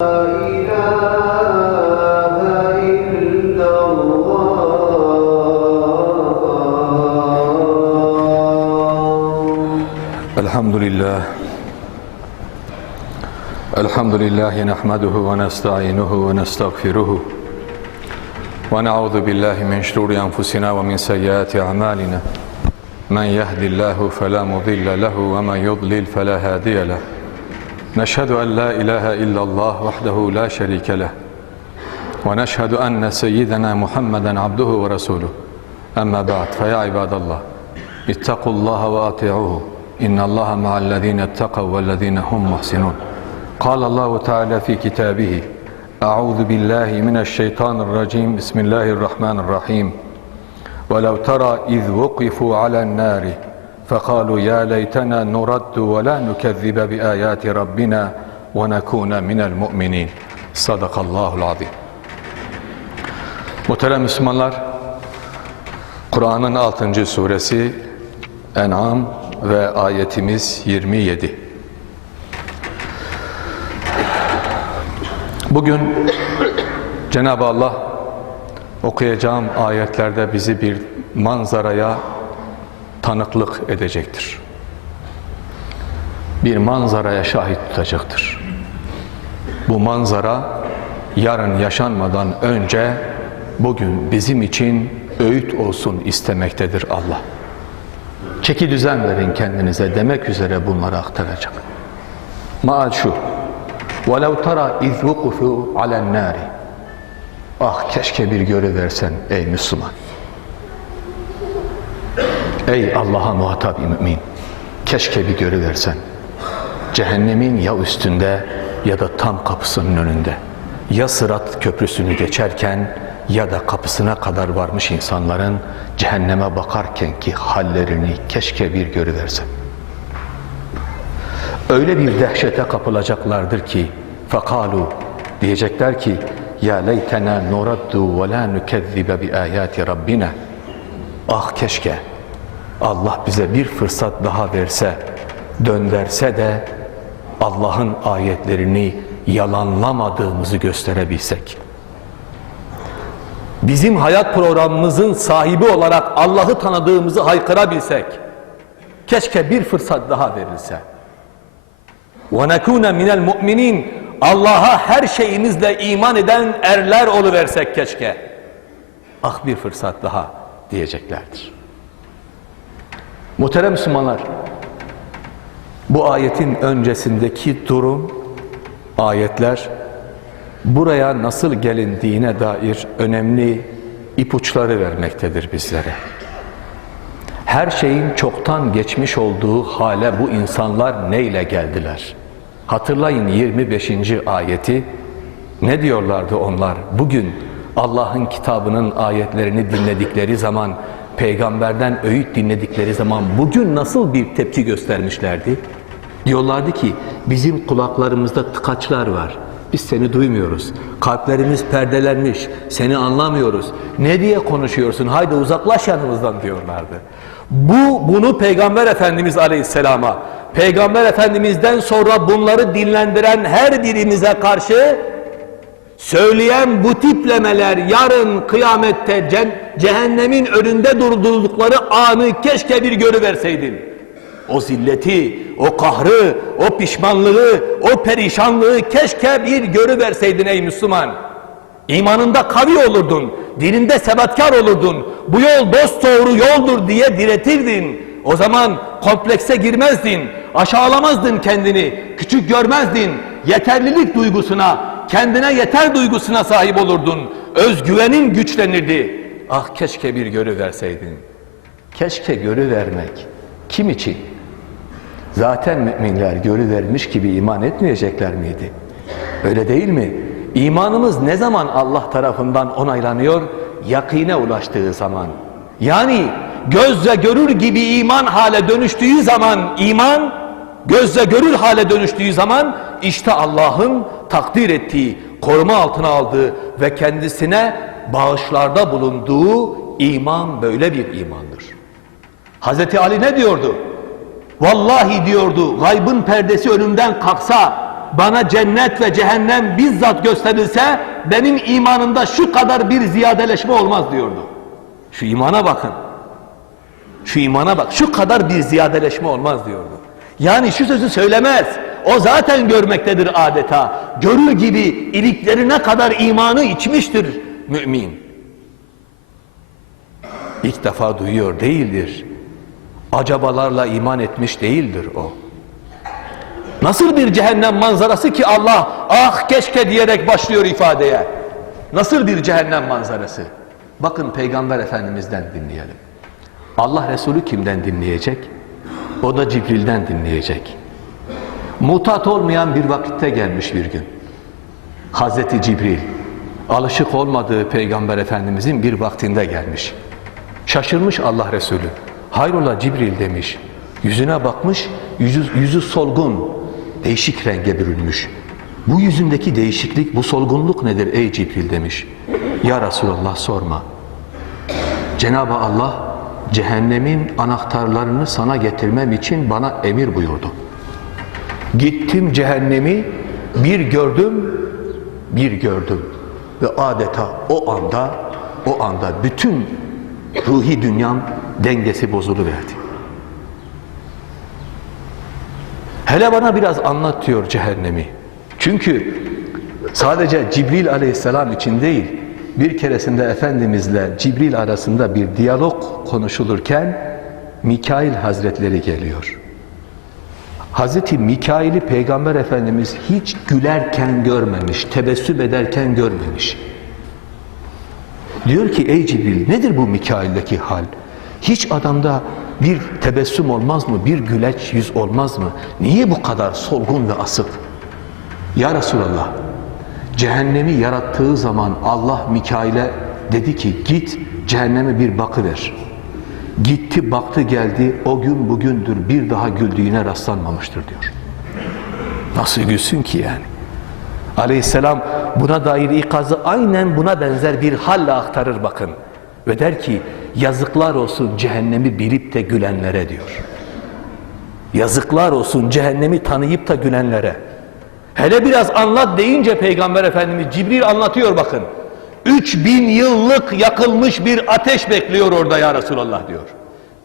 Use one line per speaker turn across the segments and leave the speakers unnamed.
الحمد لله الحمد لله نحمده ونستعينه ونستغفره ونعوذ بالله من شرور أنفسنا ومن سيئات أعمالنا. من يهد الله فلا مضل له ومن يضلل فلا هادي له. نشهد أن لا إله إلا الله وحده لا شريك له ونشهد أن سيدنا محمدا عبده ورسوله. أما بعد فيا عباد الله اتقوا الله وأطيعوه. إن الله مع الذين اتقوا والذين هم محسنون. قال الله تعالى في كتابه أعوذ بالله من الشيطان الرجيم بسم الله الرحمن الرحيم. ولو ترى إذ وقفوا على النار فقالوا يا ليتنا نرد ولا نكذب بآيات ربنا ونكون من المؤمنين صدق الله العظيم Muhterem Müslümanlar, Kur'an'ın 6. suresi En'am ve ayetimiz 27. Bugün Cenab-ı Allah okuyacağım ayetlerde bizi bir manzaraya tanıklık edecektir. Bir manzaraya şahit tutacaktır. Bu manzara yarın yaşanmadan önce bugün bizim için öğüt olsun istemektedir Allah. Çeki düzen verin kendinize demek üzere bunları aktaracak. Maal şu. وَلَوْ تَرَى اِذْ وُقُفُوا عَلَى النَّارِ Ah keşke bir görüversen ey Müslüman. Ey Allah'a muhatap mümin. Keşke bir görüversen. Cehennemin ya üstünde ya da tam kapısının önünde. Ya sırat köprüsünü geçerken ya da kapısına kadar varmış insanların cehenneme bakarken ki hallerini keşke bir görüversen. Öyle bir dehşete kapılacaklardır ki fekalu diyecekler ki ya leytena nuraddu ve la nukezzibe bi ayati rabbina ah keşke Allah bize bir fırsat daha verse dönderse de Allah'ın ayetlerini yalanlamadığımızı gösterebilsek bizim hayat programımızın sahibi olarak Allah'ı tanıdığımızı haykırabilsek keşke bir fırsat daha verilse وَنَكُونَ مِنَ الْمُؤْمِنِينَ Allah'a her şeyimizle iman eden erler oluversek keşke. Ah bir fırsat daha diyeceklerdir. Muhterem Müslümanlar, bu ayetin öncesindeki durum, ayetler, buraya nasıl gelindiğine dair önemli ipuçları vermektedir bizlere. Her şeyin çoktan geçmiş olduğu hale bu insanlar neyle geldiler? Hatırlayın 25. ayeti. Ne diyorlardı onlar? Bugün Allah'ın kitabının ayetlerini dinledikleri zaman, peygamberden öğüt dinledikleri zaman bugün nasıl bir tepki göstermişlerdi? Diyorlardı ki bizim kulaklarımızda tıkaçlar var. Biz seni duymuyoruz. Kalplerimiz perdelenmiş. Seni anlamıyoruz. Ne diye konuşuyorsun? Haydi uzaklaş yanımızdan diyorlardı. Bu bunu Peygamber Efendimiz Aleyhisselam'a, Peygamber Efendimiz'den sonra bunları dinlendiren her birimize karşı söyleyen bu tiplemeler yarın kıyamette cehennemin önünde durdurdukları anı keşke bir görüverseydin. O zilleti, o kahrı, o pişmanlığı, o perişanlığı keşke bir görüverseydin ey Müslüman. İmanında kavi olurdun, dininde sebatkar olurdun, bu yol dost doğru yoldur diye diretirdin. O zaman komplekse girmezdin, aşağılamazdın kendini, küçük görmezdin, yeterlilik duygusuna, kendine yeter duygusuna sahip olurdun. Özgüvenin güçlenirdi. Ah keşke bir görüverseydin. Keşke görüvermek. Kim için? Zaten müminler görüvermiş gibi iman etmeyecekler miydi? Öyle değil mi? İmanımız ne zaman Allah tarafından onaylanıyor? Yakine ulaştığı zaman. Yani gözle görür gibi iman hale dönüştüğü zaman iman, gözle görür hale dönüştüğü zaman işte Allah'ın takdir ettiği, koruma altına aldığı ve kendisine bağışlarda bulunduğu iman böyle bir imandır. Hazreti Ali ne diyordu? Vallahi diyordu gaybın perdesi önümden kalksa bana cennet ve cehennem bizzat gösterilse benim imanımda şu kadar bir ziyadeleşme olmaz diyordu. Şu imana bakın. Şu imana bak. Şu kadar bir ziyadeleşme olmaz diyordu. Yani şu sözü söylemez. O zaten görmektedir adeta. Görür gibi iliklerine kadar imanı içmiştir mümin. İlk defa duyuyor değildir. Acabalarla iman etmiş değildir o. Nasıl bir cehennem manzarası ki Allah ah keşke diyerek başlıyor ifadeye. Nasıl bir cehennem manzarası? Bakın Peygamber Efendimiz'den dinleyelim. Allah Resulü kimden dinleyecek? O da Cibril'den dinleyecek. Mutat olmayan bir vakitte gelmiş bir gün. Hazreti Cibril alışık olmadığı Peygamber Efendimizin bir vaktinde gelmiş. Şaşırmış Allah Resulü. Hayrola Cibril demiş. Yüzüne bakmış, yüzü, yüzü solgun, değişik renge bürünmüş. Bu yüzündeki değişiklik, bu solgunluk nedir ey Cibril demiş. Ya Resulallah sorma. Cenab-ı Allah cehennemin anahtarlarını sana getirmem için bana emir buyurdu. Gittim cehennemi bir gördüm, bir gördüm ve adeta o anda, o anda bütün ruhi dünyam dengesi bozuluverdi. Hele bana biraz anlat diyor cehennemi. Çünkü sadece Cibril aleyhisselam için değil, bir keresinde Efendimizle Cibril arasında bir diyalog konuşulurken Mikail Hazretleri geliyor. Hazreti Mikail'i Peygamber Efendimiz hiç gülerken görmemiş, tebessüm ederken görmemiş. Diyor ki ey Cibril nedir bu Mikail'deki hal? Hiç adamda bir tebessüm olmaz mı? Bir güleç yüz olmaz mı? Niye bu kadar solgun ve asık? Ya Resulallah cehennemi yarattığı zaman Allah Mikail'e dedi ki git cehenneme bir bakıver. Gitti baktı geldi o gün bugündür bir daha güldüğüne rastlanmamıştır diyor. Nasıl gülsün ki yani? Aleyhisselam buna dair ikazı aynen buna benzer bir halle aktarır bakın. Ve der ki yazıklar olsun cehennemi bilip de gülenlere diyor. Yazıklar olsun cehennemi tanıyıp da gülenlere. Hele biraz anlat deyince Peygamber Efendimiz Cibril anlatıyor bakın. 3000 yıllık yakılmış bir ateş bekliyor orada ya Resulallah diyor.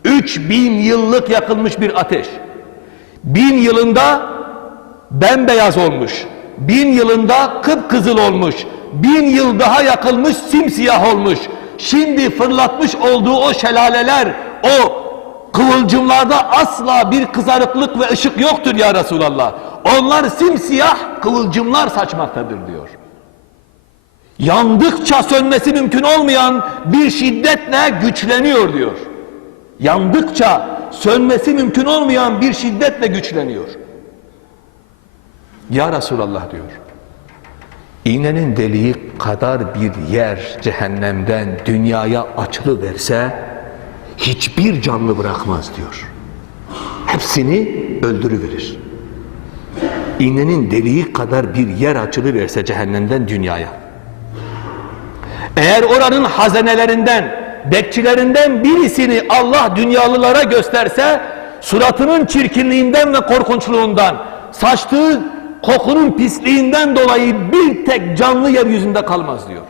3000 yıllık yakılmış bir ateş. Bin yılında bembeyaz olmuş. Bin yılında kıpkızıl olmuş. Bin yıl daha yakılmış simsiyah olmuş. Şimdi fırlatmış olduğu o şelaleler, o kıvılcımlarda asla bir kızarıklık ve ışık yoktur ya Resulallah. Onlar simsiyah kıvılcımlar saçmaktadır diyor. Yandıkça sönmesi mümkün olmayan bir şiddetle güçleniyor diyor. Yandıkça sönmesi mümkün olmayan bir şiddetle güçleniyor. Ya Resulallah diyor. İğnenin deliği kadar bir yer cehennemden dünyaya açılıverse hiçbir canlı bırakmaz diyor. Hepsini öldürüverir. İğnenin deliği kadar bir yer açılıverse cehennemden dünyaya. Eğer oranın hazenelerinden, bekçilerinden birisini Allah dünyalılara gösterse suratının çirkinliğinden ve korkunçluğundan, saçtığı kokunun pisliğinden dolayı bir tek canlı yeryüzünde kalmaz diyor.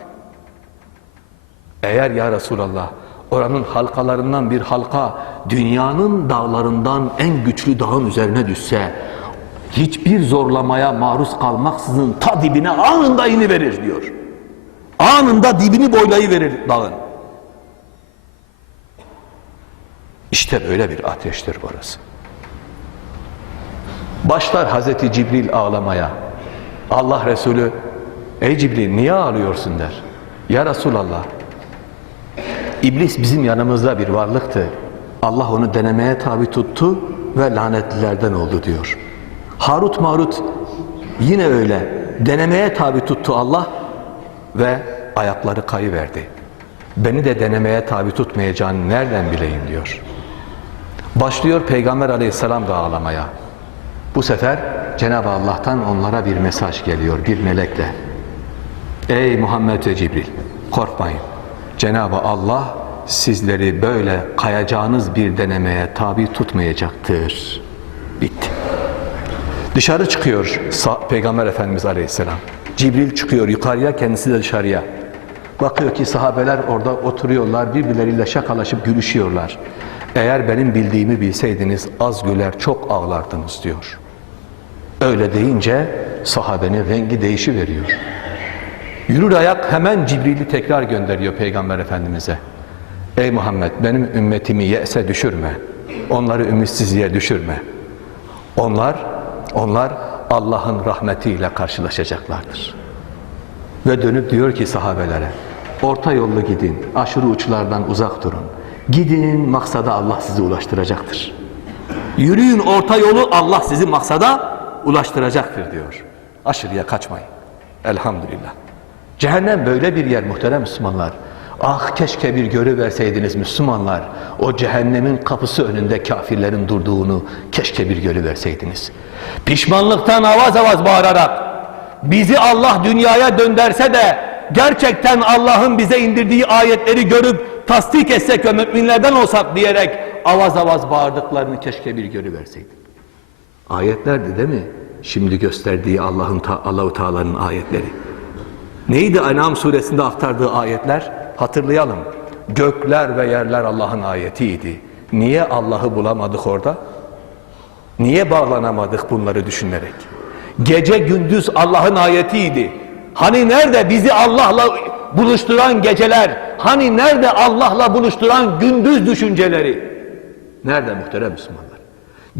Eğer ya Resulallah oranın halkalarından bir halka dünyanın dağlarından en güçlü dağın üzerine düşse hiçbir zorlamaya maruz kalmaksızın ta dibine anında iniverir diyor. Anında dibini boylayıverir dağın. İşte böyle bir ateştir burası. Başlar Hazreti Cibril ağlamaya. Allah Resulü ey Cibril niye ağlıyorsun der. Ya Resulallah İblis bizim yanımızda bir varlıktı. Allah onu denemeye tabi tuttu ve lanetlilerden oldu diyor. Harut Marut yine öyle denemeye tabi tuttu Allah ve ayakları kayıverdi. Beni de denemeye tabi tutmayacağını nereden bileyim diyor. Başlıyor Peygamber aleyhisselam da ağlamaya. Bu sefer Cenab-ı Allah'tan onlara bir mesaj geliyor bir melekle. Ey Muhammed ve Cibril korkmayın. Cenab-ı Allah sizleri böyle kayacağınız bir denemeye tabi tutmayacaktır. Bitti. Dışarı çıkıyor Peygamber Efendimiz Aleyhisselam. Cibril çıkıyor yukarıya, kendisi de dışarıya. Bakıyor ki sahabeler orada oturuyorlar, birbirleriyle şakalaşıp gülüşüyorlar. Eğer benim bildiğimi bilseydiniz az güler çok ağlardınız diyor. Öyle deyince sahabenin rengi değişi veriyor. Yürür ayak hemen Cibril'i tekrar gönderiyor Peygamber Efendimiz'e. Ey Muhammed benim ümmetimi yese düşürme. Onları ümitsizliğe düşürme. Onlar, onlar Allah'ın rahmetiyle karşılaşacaklardır. Ve dönüp diyor ki sahabelere, orta yollu gidin, aşırı uçlardan uzak durun. Gidin maksada Allah sizi ulaştıracaktır. Yürüyün orta yolu Allah sizi maksada ulaştıracaktır diyor. Aşırıya kaçmayın. Elhamdülillah. Cehennem böyle bir yer muhterem Müslümanlar. Ah keşke bir görüverseydiniz Müslümanlar. O cehennemin kapısı önünde kafirlerin durduğunu keşke bir görüverseydiniz. Pişmanlıktan avaz avaz bağırarak bizi Allah dünyaya dönderse de gerçekten Allah'ın bize indirdiği ayetleri görüp tasdik etsek ve müminlerden olsak diyerek avaz avaz bağırdıklarını keşke bir görüverseydik. Ayetlerdi değil mi? Şimdi gösterdiği Allah'ın ta Allahu Teala'nın ayetleri. Neydi En'am suresinde aktardığı ayetler? Hatırlayalım. Gökler ve yerler Allah'ın ayetiydi. Niye Allah'ı bulamadık orada? Niye bağlanamadık bunları düşünerek? Gece gündüz Allah'ın ayetiydi. Hani nerede bizi Allah'la buluşturan geceler? Hani nerede Allah'la buluşturan gündüz düşünceleri? Nerede muhterem Müslümanlar?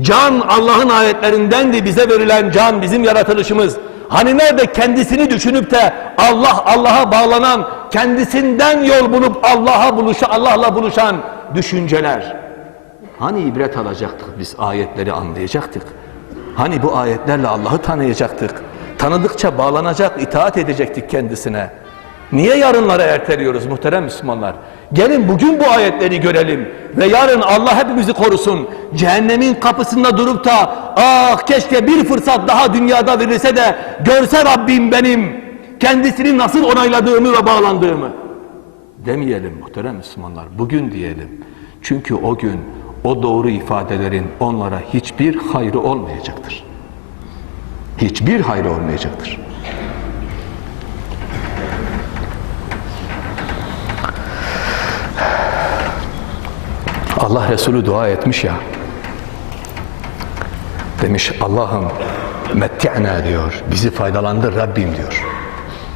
Can Allah'ın ayetlerindendi bize verilen can bizim yaratılışımız. Hani nerede kendisini düşünüp de Allah Allah'a bağlanan, kendisinden yol bulup Allah'a buluşan, Allah'la buluşan düşünceler. Hani ibret alacaktık biz ayetleri anlayacaktık. Hani bu ayetlerle Allah'ı tanıyacaktık. Tanıdıkça bağlanacak, itaat edecektik kendisine. Niye yarınlara erteliyoruz muhterem Müslümanlar? Gelin bugün bu ayetleri görelim ve yarın Allah hepimizi korusun. Cehennemin kapısında durup da ah keşke bir fırsat daha dünyada verilse de görse Rabbim benim kendisini nasıl onayladığımı ve bağlandığımı. Demeyelim muhterem Müslümanlar, bugün diyelim. Çünkü o gün o doğru ifadelerin onlara hiçbir hayrı olmayacaktır. Hiçbir hayrı olmayacaktır. Allah Resulü dua etmiş ya. Demiş Allah'ım metti'na diyor. Bizi faydalandır Rabbim diyor.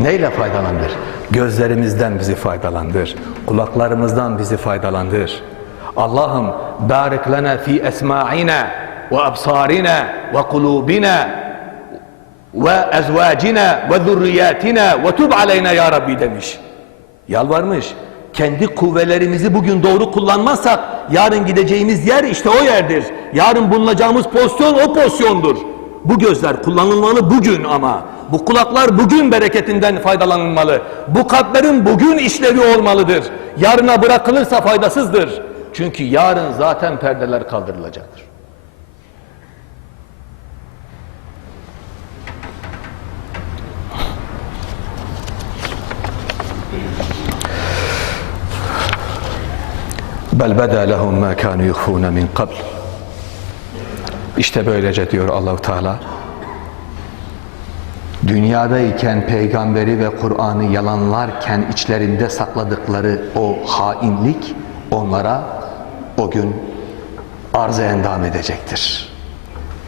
Neyle faydalandır? Gözlerimizden bizi faydalandır. Kulaklarımızdan bizi faydalandır. Allah'ım barik lana fi esma'ina ve absarina ve kulubina ve ezvacina ve zurriyatina ve tub aleyna ya Rabbi demiş. Yalvarmış. Kendi kuvvelerimizi bugün doğru kullanmazsak yarın gideceğimiz yer işte o yerdir. Yarın bulunacağımız pozisyon o pozisyondur. Bu gözler kullanılmalı bugün ama. Bu kulaklar bugün bereketinden faydalanılmalı. Bu kalplerin bugün işlevi olmalıdır. Yarına bırakılırsa faydasızdır. Çünkü yarın zaten perdeler kaldırılacaktır. Bel beda lehum ma kanu yukhfuna min qabl. İşte böylece diyor Allahu Teala. Dünyadayken peygamberi ve Kur'an'ı yalanlarken içlerinde sakladıkları o hainlik onlara o gün arz endam edecektir.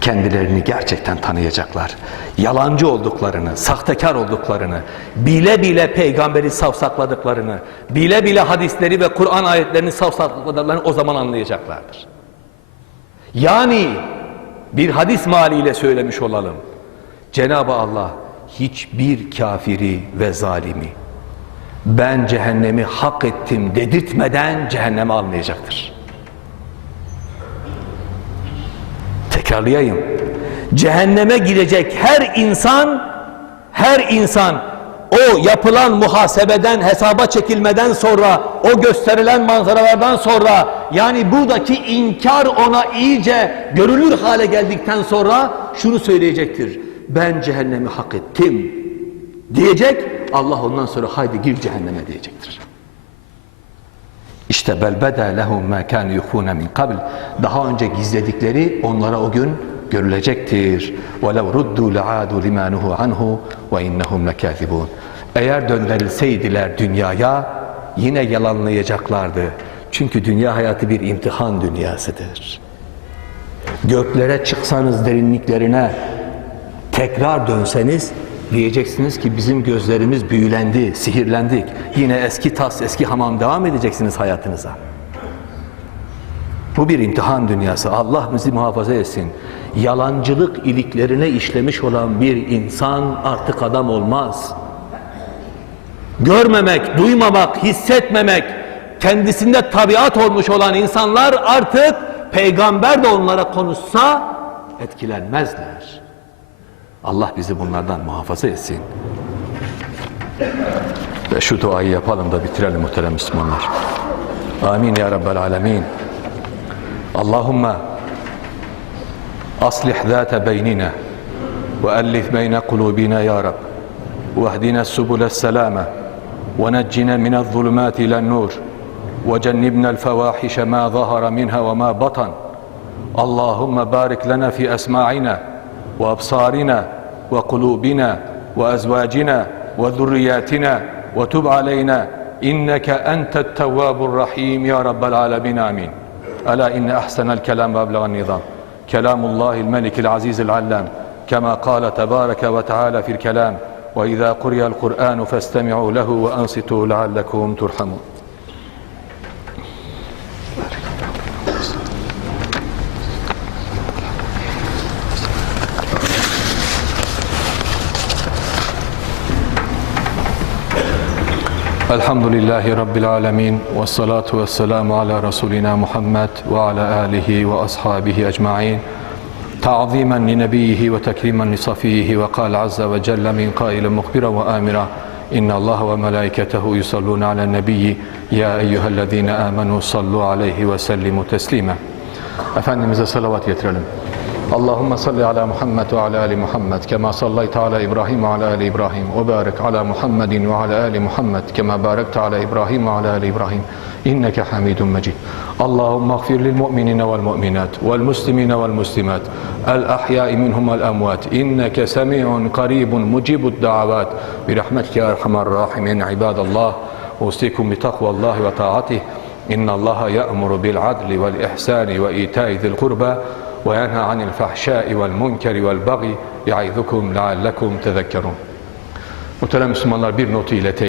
Kendilerini gerçekten tanıyacaklar. Yalancı olduklarını, sahtekar olduklarını, bile bile peygamberi savsakladıklarını, bile bile hadisleri ve Kur'an ayetlerini savsakladıklarını o zaman anlayacaklardır. Yani bir hadis maliyle söylemiş olalım. Cenab-ı Allah hiçbir kafiri ve zalimi ben cehennemi hak ettim dedirtmeden cehenneme almayacaktır. Tekrarlayayım. Cehenneme girecek her insan, her insan o yapılan muhasebeden, hesaba çekilmeden sonra, o gösterilen manzaralardan sonra, yani buradaki inkar ona iyice görülür hale geldikten sonra şunu söyleyecektir. Ben cehennemi hak ettim diyecek. Allah ondan sonra haydi gir cehenneme diyecektir. İşte bel beda lehum ma kanu yukhuna min qabl. Daha önce gizledikleri onlara o gün görülecektir. Ve lev ruddu la'adu lima anhu ve innahum lekazibun. Eğer döndürülseydiler dünyaya yine yalanlayacaklardı. Çünkü dünya hayatı bir imtihan dünyasıdır. Göklere çıksanız derinliklerine tekrar dönseniz diyeceksiniz ki bizim gözlerimiz büyülendi, sihirlendik. Yine eski tas, eski hamam devam edeceksiniz hayatınıza. Bu bir imtihan dünyası. Allah bizi muhafaza etsin. Yalancılık iliklerine işlemiş olan bir insan artık adam olmaz. Görmemek, duymamak, hissetmemek, kendisinde tabiat olmuş olan insanlar artık peygamber de onlara konuşsa etkilenmezler. Allah bizi bunlardan muhafaza etsin. Ve şu duayı yapalım da bitirelim muhterem Müslümanlar. Amin ya Rabbel Alemin. Allahümme aslih zâte beynina ve ellif beyne kulubina ya Rab واهدنا السبل السلامة ونجنا من الظلمات إلى النور وجنبنا الفواحش ما ظهر منها وما بطن اللهم بارك لنا في أسماعنا وأبصارنا وقلوبنا وأزواجنا وذرياتنا وتب علينا إنك أنت التواب الرحيم يا رب العالمين آمين. ألا إن أحسن الكلام وأبلغ النظام. كلام الله الملك العزيز العلام كما قال تبارك وتعالى في الكلام وإذا قرئ القرآن فاستمعوا له وأنصتوا لعلكم ترحمون. الحمد لله رب العالمين والصلاة والسلام على رسولنا محمد وعلى آله وأصحابه أجمعين تعظيما لنبيه وتكريما لصفيه وقال عز وجل من قائل مخبرا وآمرا إن الله وملائكته يصلون على النبي يا أيها الذين آمنوا صلوا عليه وسلموا تسليما Efendimiz'e salavat getirelim. اللهم صل على محمد وعلى آل محمد كما صليت على إبراهيم وعلى آل إبراهيم وبارك على محمد وعلى آل محمد كما باركت على إبراهيم وعلى آل إبراهيم. إنك حميد مجيد. اللهم اغفر للمؤمنين والمؤمنات والمسلمين والمسلمات الأحياء منهم والأموات. إنك سميع قريب مجيب الدعوات. برحمتك يا أرحم الراحمين. عباد الله أوصيكم بتقوى الله وطاعته. إن الله يأمر بالعدل والإحسان وإيتاء ذي القربى. وينهى عن الفحشاء والمنكر والبغي يعظكم لعلكم تذكرون Muhterem Müslümanlar bir notu ileteyim.